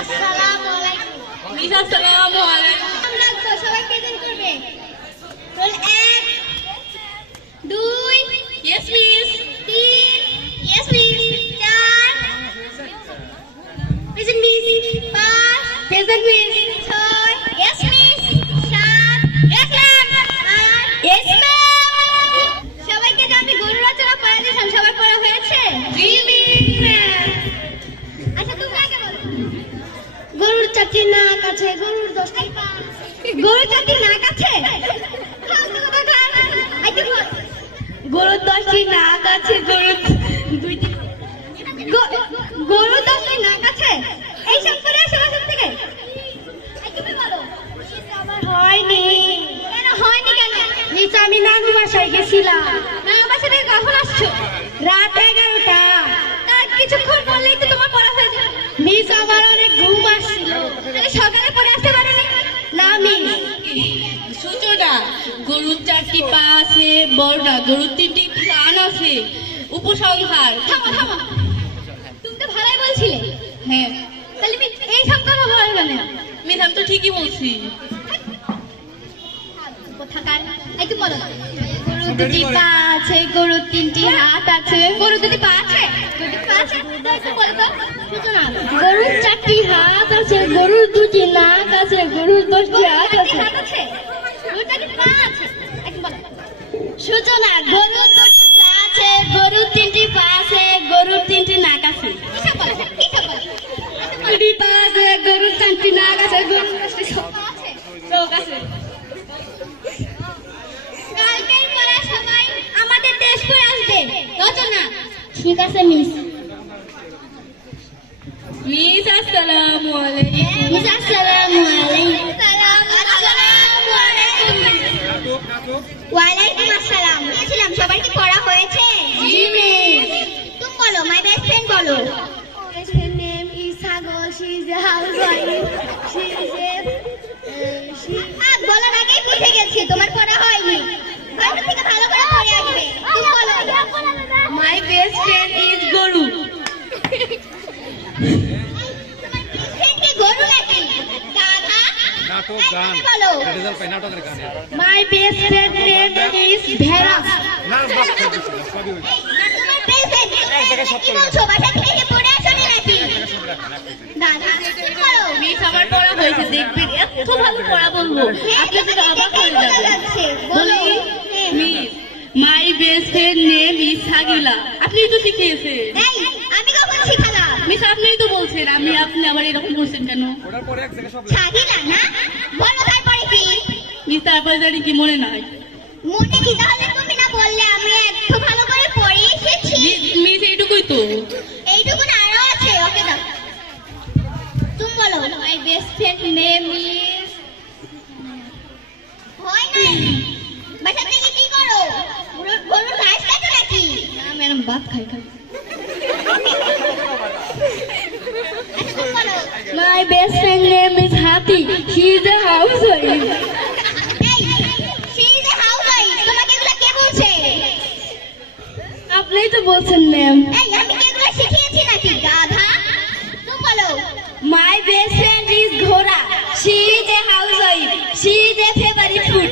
আসসালামু আলাইকুম। মিস আসসালামু আলাইকুম। আমরা তো সবাই প্রেজেন্ট করবে। Roll 1 2 yes miss. 3 yes miss 4 present miss 5 present miss 6 yes miss 7 দেখলাম 8 ইয়েস ম্যাম। সবাইকে যে আমি গরু রচনা পড়া দিয়েছিলাম সবার পড়া হয়েছে? জি মিস। আচ্ছা তুমি আগে বলো। গরুর চারটি নাক আছে, গরুর 10টি পা। গরুর চারটি নাক আছে? গরুর 10টি নাক আছে, গরুর 2টি গরুর 10টি নাক আছে। এইসব করে আসো বাসা থেকে। তুমি বলো। আমার হয়নি। কেন হয়নি কেন? নিচে আমি নানু বাসায় গেছিলাম। নানু বাসা থেকে কখন আসছো? রাত 11টা। তার কিছুক্ষণ পরলেই তো তোমার পড়া হয়ে যাবে। মিস আমার অনেক ঘুম আসছিল। তাহলে সকালে পড়ে আসতে পারোনি? না মিস। সূচনা, গরুর 4টি পা আছে, বর্ণা, গরুর 3টি কান আছে, উপসংহার। থামো থামো। তুমি তো ভালোই বলছিলে। হ্যাঁ তাহলে মিস এই সব কথা বলে কেন? মিস, আমি তো ঠিকই বলছি। কোথাকার? এই তুমি বলো। গরুর 2টি পা আছে, গরুর 3টি হাত আছে। গরুর 2টি পা আছে? 2টি পা আছে? বলো তো। সূচনা, গরুর 4টি হাত আছে, গরুর 2টি নাক আছে, গরুর 10টি হাত আছে। গরুর 4টি পা আছে। একটু বলো। সূচনা, গরুর 2টি পা আছে, গরুর 3টি পা আছে, গরুর 3টি নাক আছে। কিসব বলো? কিসব বলো? 2টি পা আছে, গরুর 4টি নাক আছে, গরুর 10টি চোখ আছে। চোখ আছে। কালকের পড়া সবাই আমাদের তেজপুর আসবে। রচনা। ঠিক আছে মিস। মিস আসসালামু আলাইকুম। মিস আসসালামু আলাইকুম। আসসালামু আলাইকুম। ওয়ালাইকুম আসসালাম। বলেছিলাম সবার কি পড়া হয়েছে? জি মিস। তুমি বলো, মাই বেস্ট ফ্রেন্ড বলো। Best friend name is Sagar, she is a housewife, she is a বলার আগেই বুঝে গেছি তোমার পড়া হয়নি। বাসা থেকে ভালো করে পড়ে আসবে। তুমি বলো। মাই বেস্ট ফ্রেন্ড ইজ গরু। তোমার বেস্ট ফ্রেন্ড কি গরু নাকি গাধা? নাটক গান বলো। রেজাল্ট পাই নাটকের গান মাই বেস্ট ফ্রেন্ড নেম ইজ ভেড়া। না বাস সবই হইছে তোমার বেস্ট ফ্রেন্ড এক জায়গায় সব কি করে বলছো? বাসা থেকে পড়ে আসোনি নাকি? গাধা। তুমি বলো। মিস, আমার পড়া হয়েছে, দেখবেন এত ভালো পড়া বলবো আপনি তো অবাক হয়ে যাবেন। বলো। Miss, my best friend name is Sagila. আপনিই তো শিখিয়েছেন। এই, আমি কখন শিখালাম? মিস, আপনিই তো বলছেন। আপনি আবার এরকম করছেন কেন? ওটার পরে এক জায়গায় সব সাজিলা না? বলো তারপরে কি? মিস, তারপরে জানি কি মনে নাই। মনে কি? তাহলে তুমি না বললে আমি একটু ভালো করে পড়ে এসেছি। মিস, এইটুকুই তো। এইটুকু না আরো আছে। ওকে দাও। তুমি বলো। মাই বেস্ট ফ্রেন্ড নেম ইজ হয় নাই। বাসা থেকে কি করো? গরুর ঘাস কাটো নাকি? না ম্যাডাম, ভাত খাই খাই। আচ্ছা তুমি বলো। মাই বেস্ট ফ্রেন্ড নেম ইজ হাতি, শি ইজ এ হাউসওয়াইফ। এই, she is a housewife. তোমাকে এগুলা কে বলছে? আপনিই তো বলছেন ম্যাম। এই, আমি কি এগুলা শিখিয়েছি নাকি গাধা? তুমি বলো। মাই বেস্ট ফ্রেন্ড ইজ ঘোড়া, she is a housewife, she is a favourite food.